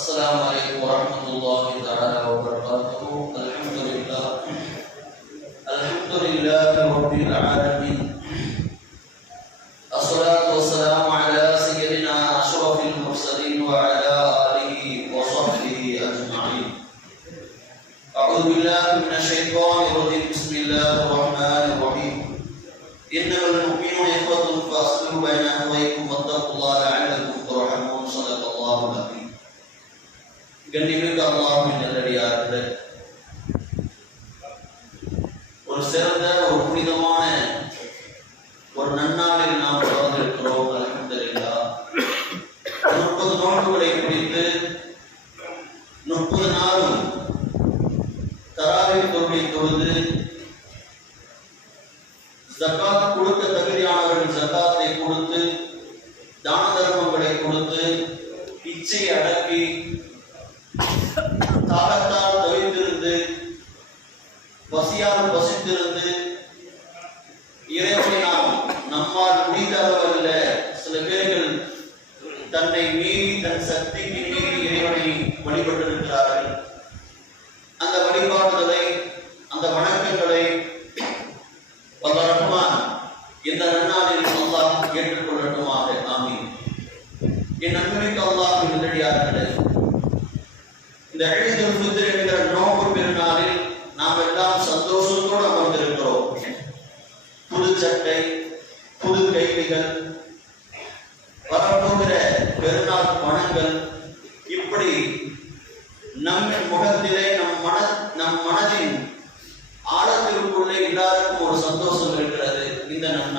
السلام عليكم ورحمة الله تعالى وبركاته. الحمد لله. الحمد لله رب العالمين. Ganemos Rahman இந்த நன்னாளில் அல்லாஹ் ஏற்றுக்கொள்ளட்டுமாக. ஆமீன். என் நன்மைக்கு அல்லாஹ் உடனடியார்களே இந்த எழுதல் புத்திர நோக்கு பெருநாளில் நாம் எல்லாம் சந்தோஷத்தோடு அமர்ந்திருக்கிறோம். புது சட்டை புது கைதிகள் ನನ್ನ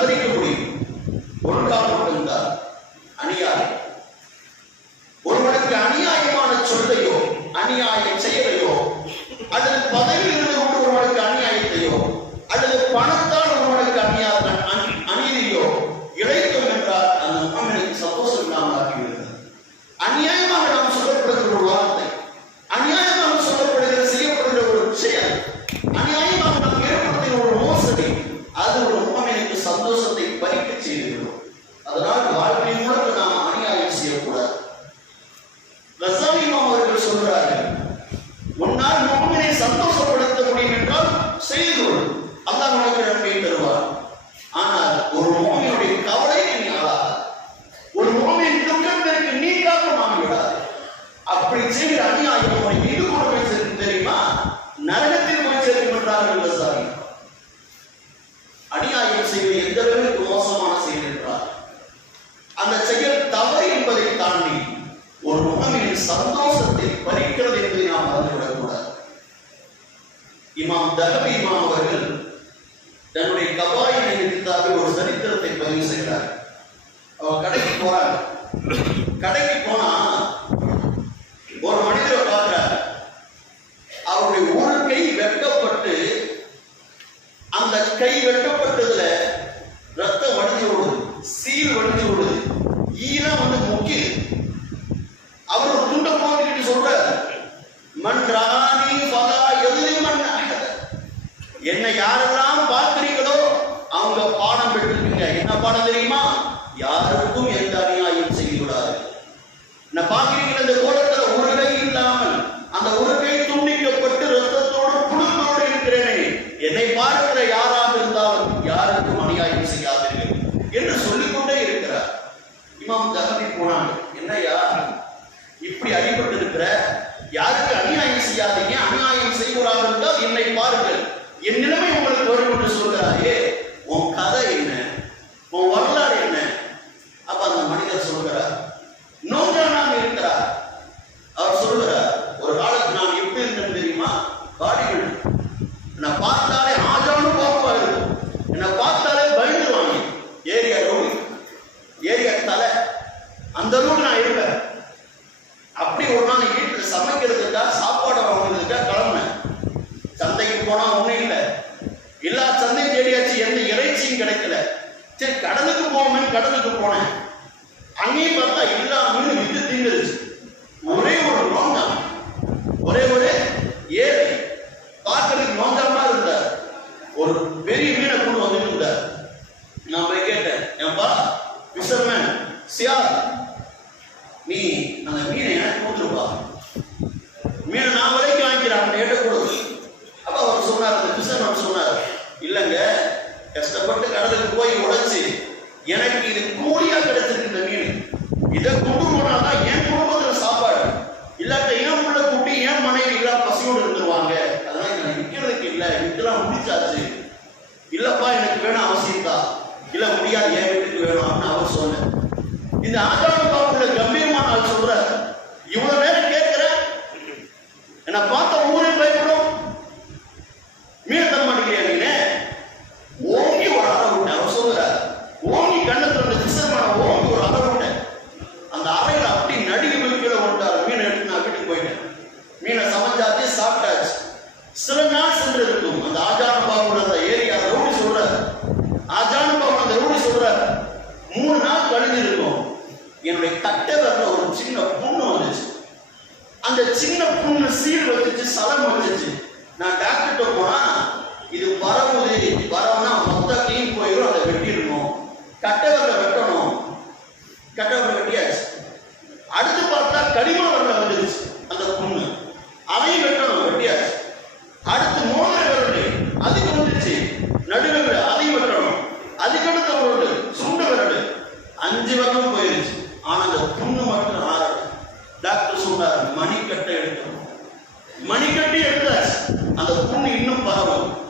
பிரிக்க முடியும். ஒரு காலம் இருந்தார் வரும் என்று கடலுக்கு போவோம்னு கடலுக்கு போனேன். அங்கேயும் பார்த்தா எல்லா மீனும் விட்டு தீண்டுச்சு ஒரே ஒரு நோண்டா ஒரே ஒரே ஏரி. பார்க்கறதுக்கு நோண்டமா இருந்தார் ஒரு பெரிய மீனை கொண்டு வந்துட்டு இருந்தார். நான் போய் கேட்டேன் என்பா பிசர்மேன் சியார் கஷ்டப்பட்டு கடலுக்கு போய் உழைச்சி எனக்கு இது கூலியா கிடைச்சிருக்கு மீன். இதை கொண்டு போனாதான் என் குடும்பத்துல சாப்பாடு. இல்லாட்ட ஏன் உள்ள கூட்டி ஏன் மனைவி எல்லாம் பசியோடு இருந்துருவாங்க. அதெல்லாம் எனக்கு விற்கிறதுக்கு இல்லை. இதுக்கெல்லாம் முடிச்சாச்சு. இல்லப்பா எனக்கு வேணும் அவசியம் தான் இல்ல முடியாது என் வீட்டுக்கு வேணும் அப்படின்னு அவர் சொன்னேன் இந்த ஆதாரம் முடிஞ்சிச்சு சலை முடிஞ்சிச்சு நான் டாக்டர்கிட்ட போனா இது வரவுது வரவுனா மொத்தம் கிளீன் போயிடும் அதை வெட்டிடணும். கட்டவரில் வெட்டணும். கட்டவரில் வெட்டியாச்சு. அடுத்து பார்த்தா கடிமவரில் வந்துருச்சு அந்த புண்ணு. அதையும் வெட்டணும் வெட்டியாச்சு. அடுத்து மோதிர விரடு அதுக்கு வந்துருச்சு. நடுவில் அதையும் வெட்டணும். அதுக்கடுத்த விரடு சுண்டு விரடு அஞ்சு வரலும் போயிருச்சு. ஆனால் அந்த புண்ணு மட்டும் ஆறாது டாக்டர் சொன்னார் மணிக்கட்டை எடுக்கணும். மணிக்கட்டி எடுத்தாச்சு அந்த புண்ணு இன்னும் பரவும்.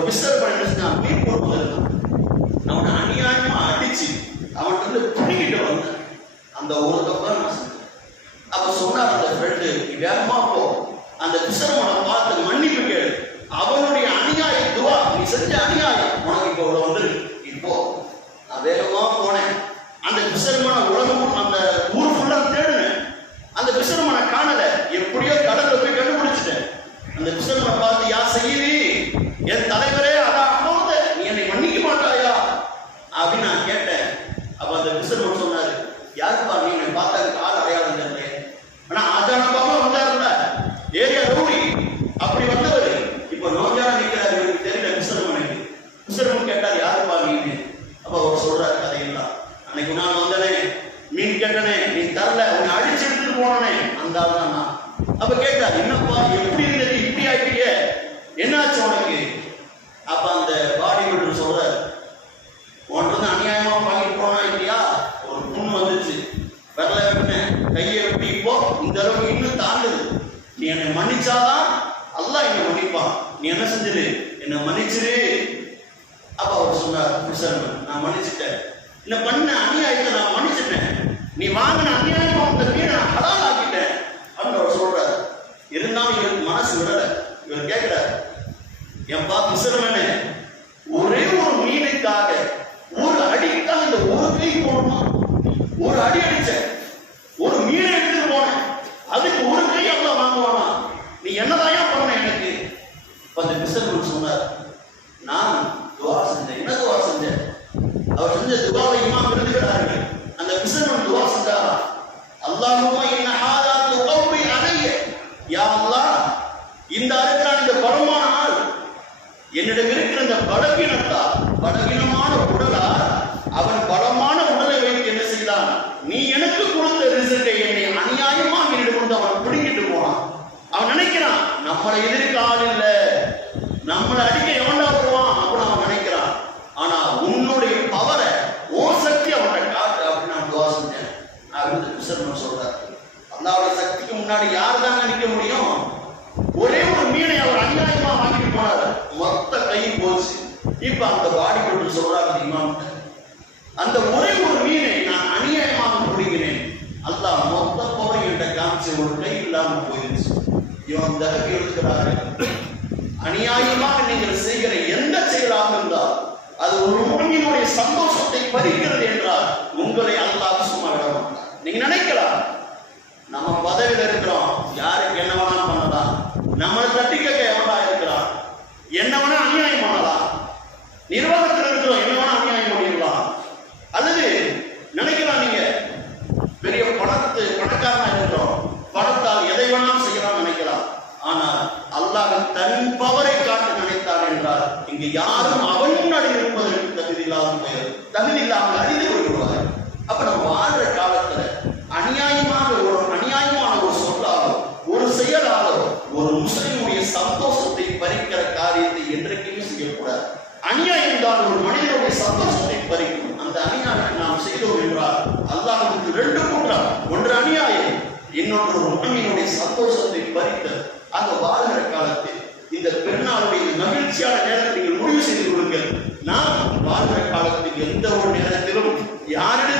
ஒரு மிஸ்டர் பண்ணிட்டு நான் மீன் போட்டு அவனை அநியாயமா அடிச்சு அவன்கிட்ட வந்து துணிக்கிட்டு வந்தேன். அந்த ஒரு நான் அப்ப சொன்னார் அந்த ஃப்ரெண்டு நீ வேகமா போ. அந்த விசரவனை பார்த்து மன்னிப்பு கேளு. அவனுடைய அநியாய துவா நீ செஞ்ச அநியாயம் உனக்கு இப்போ இவ்வளவு வந்து இப்போ நான் வேகமா போனேன். அந்த விசரமான உலகம் அந்த ஊர் ஃபுல்லா தேடுனேன். அந்த விசரமான காணல. எப்படியோ கடல்ல போய் கண்டுபிடிச்சிட்டேன். அந்த விசரமனை பார்த்து யார் செய்யவே என் தலைவரே அதான் அமௌந்த நீ என்னை மன்னிக்க மாட்டாயா அப்படின்னு நான் கேட்டேன் அப்ப அந்த கிருஷ்ணன் சொன்னாரு யாருப்பா நீ என்னை பார்த்தா எனக்கு ஆள் அடையாளம் தெரியல ஆனா ஆஜானபாமா வந்தாருல்ல ஏரியா ரவுடி அப்படி வந்தவர் இப்ப நோஞ்சான நிக்கிறாரு இவருக்கு தெரியல கிருஷ்ணமனுக்கு கிருஷ்ணமன் கேட்டார் யாருப்பா நீன்னு அப்ப அவர் சொல்றாரு கதையெல்லாம் அன்னைக்கு நான் வந்தனே மீன் கேட்டனே நீ தரல உன்னை அடிச்சு எடுத்துட்டு போனனே அந்த ஆள் தான் நான் அப்ப கேட்டார் என்னப்பா எப்படி இருந்தது? இப்படி ஆயிட்டீங்க. என்னாச்சு உனக்கு? அப்ப அந்த பாடி பில்டர் சொல்றாரு வந்து அநியாயமா வாங்கிட்டு போனா இல்லையா? ஒரு புண்ணு வந்துச்சு. வரல வெட்டினேன் கையை வெட்டி இப்போ இந்த அளவுக்கு இன்னும் தாண்டுது நீ என்னை மன்னிச்சாதான் அல்லாஹ் என்னை மன்னிப்பான். நீ என்ன செஞ்சிரு? என்னை மன்னிச்சிரு. அப்ப அவர் சொன்னார் நான் மன்னிச்சிட்டேன். இந்த பண்ண? அநியாயத்தை நான் மன்னிச்சிட்டேன். நீ வாங்கின அநியாயமா அந்த மீனை நான் ஹலால் ஆக்கிட்டேன் அப்படின்னு அவர் சொல்றாரு இருந்தாலும் இவருக்கு மனசு விடல இவர் கேட்கிறார் என் பா கிருஷ்ணவனே ஒரே ஒரு மீனுக்காக ஒரு அடிக்காக இந்த ஒரு கை போடணுமா ஒரு அடி அடிச்சேன் ஒரு மீனை எடுத்துட்டு போனேன் அதுக்கு ஒரு கை அவ்வளவு வாங்குவானா நீ என்னதாயா பண்ண எனக்கு இப்ப அந்த கிருஷ்ணன் சொன்னார் நான் துவா செஞ்சேன் என்ன துவா செஞ்சேன் அவர் செஞ்ச துவாவை இமாம் விருதுகிறார்கள் அந்த கிருஷ்ணன் துவா செஞ்சாரா அல்லாஹுமா இன்ன ஹாதா துகவ்வி அலைய யா அல்லாஹ் இந்த அறுக்கிறான் இந்த பலமான ஆள் என்னிடம் இருக்கிற இந்த பலவீனத்தால் பலவீனமான உடலால் அவன் பலமான உடலை வைத்து என்ன செய்தான் நீ எனக்கு கொடுத்த ரிசல்ட்டை என்னை அநியாயமா என்னிடம் வந்து அவன் பிடிக்கிட்டு போனான் அவன் நினைக்கிறான் நம்மளை எதிர்க்க ஆள் இல்ல நம்மளை அடிக்க எவன்டா வருவான் அப்படின்னு அவன் நினைக்கிறான் ஆனா உன்னுடைய பவரை ஓ சக்தி அவன்கிட்ட காட்டு அப்படின்னு நான் துவா செஞ்சேன் அப்படின்னு கிருஷ்ணன் சொல்றாரு அல்லாவோட சக்திக்கு முன்னாடி யார் தாங்க நிக்க முடியும் ஒரே ஒரு மீனை அவர் அநியாயமா வாங்கிட்டு போனாரு மொத்த கை போச்சு இப்ப அந்த பாடி கொண்டு சொல்றாரு இமாம் அந்த ஒரே ஒரு மீனை நான் அநியாயமாக பிடிக்கிறேன் அல்லாஹ் மொத்த பவர் என்கிட்ட காமிச்சு ஒரு கை இல்லாம போயிருச்சு இவன் தகவல் எழுதுகிறாரு அநியாயமாக நீங்கள் செய்கிற எந்த செயலாக இருந்தால் மூமியினுடைய சந்தோஷத்தை பறிக்கிறது என்றால் உங்களை அல்லாஹ் சும்மா விட மாட்டார் நீங்க நினைக்கலாம் நம்ம பதவியில இருக்கிறோம். யாருக்கு என்ன வேணாலும் பண்ணலாம். நம்மளை தட்டி கேட்க எவனா இருக்கிறான்? என்ன வேணா அநியாயம் பண்ணலாம். நிர்வாகத்தில் இருக்கிறோம் என்ன வேணா அநியாயம் பண்ணிடலாம். அல்லது நினைக்கலாம் நீங்க பெரிய பணத்து பணக்காரனா இருக்கிறோம் பணத்தால் எதை வேணாலும் செய்யலாம் நினைக்கலாம். ஆனால் அல்லாஹ் தன் பவரை காட்டு நினைத்தார் என்றால் இங்கு யாரும் அவன் முன்னாடி இருப்பதற்கு தகுதி இல்லாமல் போயிரு தகுதி இல்லாமல் அறிந்து விடுவார் அப்ப நம்ம வாழ்ற காலத்துல அநியாயமாக ஒரு அநியாயமான ஒரு சொல்லாலோ ஒரு செயலாலோ ஒரு முஸ்லிமுடைய சந்தோஷத்தை பறிக்கிற காரியத்தை என்றைக்குமே செய்யக்கூடாது. அநியாயம் தான் ஒரு மனிதனுடைய சந்தோஷத்தை பறிக்கும். அந்த அநியாயத்தை நாம் செய்தோம் என்றால் அல்லாஹுக்கு ரெண்டு குற்றம். ஒன்று அநியாயம் இன்னொன்று ஒரு மனிதனுடைய சந்தோஷத்தை பறித்தல். ஆக வாழ்கிற காலத்தில் இந்த பெருநாளுடைய மகிழ்ச்சியான நேரத்தை நீங்கள் முடிவு செய்து கொள்ளுங்கள். நாம் எந்த ஒரு நேரத்திலும் யாரிடம்